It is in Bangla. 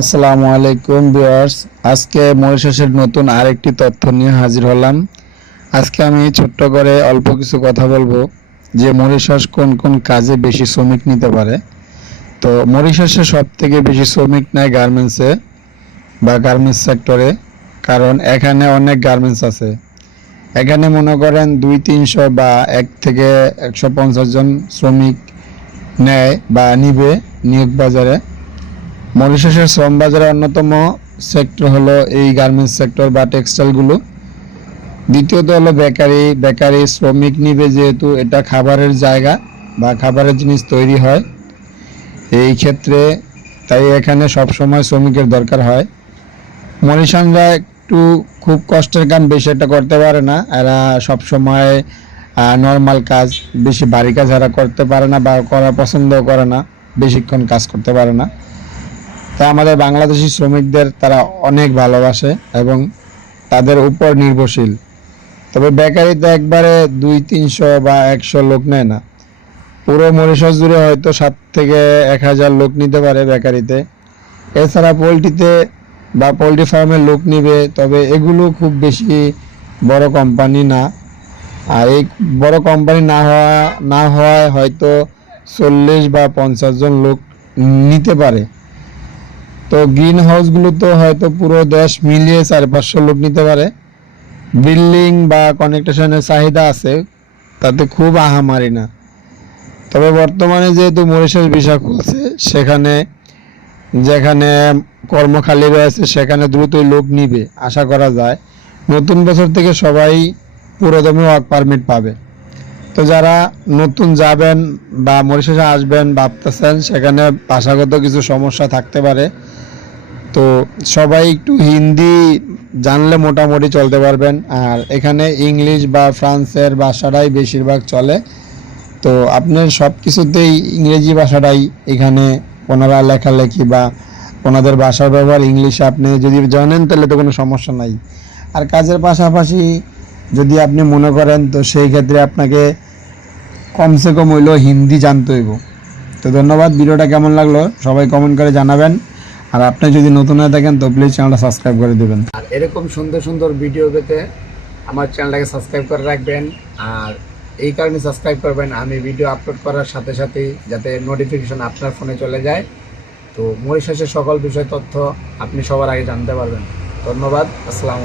আসসালামু আলাইকুম ভিউয়ার্স। আজকে মরিশাসের নতুন আরেকটি তথ্য নিয়ে হাজির হলাম। আজকে আমি ছোট্ট করে অল্প কিছু কথা বলবো যে মরিশাস কোন কোন কাজে বেশি শ্রমিক নিতে পারে। তো মরিশাসে সব থেকে বেশি শ্রমিক নেয় গার্মেন্টসে বা গার্মেন্টস সেক্টরে, কারণ এখানে অনেক গার্মেন্টস আছে। এখানে মনে করেন 200-300 বা 1 থেকে 150 জন শ্রমিক নেয় বা নিবে নিয়োগ বাজারে। মরিশাসের শ্রম বাজারের অন্যতম সেক্টর হলো এই গার্মেন্টস সেক্টর বা টেক্সটাইলগুলো। দ্বিতীয়ত হলো বেকারি শ্রমিক নিবে, যেহেতু এটা খাবারের জায়গা বা খাবারের জিনিস তৈরি হয় এই ক্ষেত্রে, তাই এখানে সব সময় শ্রমিকের দরকার হয়। মরিশানরা একটু খুব কষ্টের কাম বেশি একটা করতে পারে না, এরা সব সময় নর্মাল কাজ, বেশি ভারী কাজ এরা করতে পারে না বা করা পছন্দ করে না, বেশিক্ষণ কাজ করতে পারে না। তাই আমাদের বাংলাদেশি শ্রমিকদের তারা অনেক ভালোবাসে এবং তাদের উপর নির্ভরশীল। তবে বেকারিতে একবারে 200-300 বা 100 লোক নেয় না, পুরো মরিশাস জুড়ে হয়তো 7 থেকে 1000 লোক নিতে পারে বেকারিতে। এছাড়া পোলট্রিতে বা পোলট্রি ফার্মে লোক নিবে, তবে এগুলো খুব বেশি বড় কোম্পানি না। আর এই বড় কোম্পানি না হওয়ায় হয়তো 40 বা 50 জন লোক নিতে পারে। তো গ্রিন হাউসগুলো তো হয়তো পুরো দেশ মিলিয়ে 400-500 লোক নিতে পারে। বিল্ডিং বা কনেকশনের চাহিদা আছে, তাতে খুব আহামারি না। তবে বর্তমানে যেহেতু মরিশাস ভিসা খুলছে, যেখানে কর্মখালি রয়েছে সেখানে দ্রুতই লোক নিবে আশা করা যায়। নতুন বছর থেকে সবাই পুরোদমে ওয়ার্ক পারমিট পাবে। তো যারা নতুন যাবেন বা মরিশাসে আসবেন ভাবতেছেন, সেখানে ভাষাগত কিছু সমস্যা থাকতে পারে। তো সবাই একটু হিন্দি জানলে মোটামুটি চলতে পারবেন, আর এখানে ইংলিশ বা ফ্রান্সের ভাষাটাই বেশিরভাগ চলে। তো আপনার সব কিছুতেই ইংরেজি ভাষাটাই এখানে ওনারা লেখালেখি বা ওনাদের ভাষার ব্যবহার ইংলিশে আপনি যদি জানেন তাহলে তো কোনো সমস্যা নাই। আর কাজের পাশাপাশি যদি আপনি মনে করেন, তো সেই ক্ষেত্রে আপনাকে কমসে কম হইলেও হিন্দি জানতে হইব। তো ধন্যবাদ। ভিডিওটা কেমন লাগলো সবাই কমেন্ট করে জানাবেন। আর আপনি যদি নতুন হয়ে থাকেন তো প্লিজ চ্যানেলটা সাবস্ক্রাইব করে দেবেন। আর এরকম সুন্দর সুন্দর ভিডিও পেতে আমার চ্যানেলটাকে সাবস্ক্রাইব করে রাখবেন। আর এই কারণে সাবস্ক্রাইব করবেন, আমি ভিডিও আপলোড করার সাথে সাথেই যাতে নোটিফিকেশন আপনার ফোনে চলে যায়। তো মরিশাসের সকল বিষয় তথ্য আপনি সবার আগে জানতে পারবেন। ধন্যবাদ। আসসালামু আলাইকুম।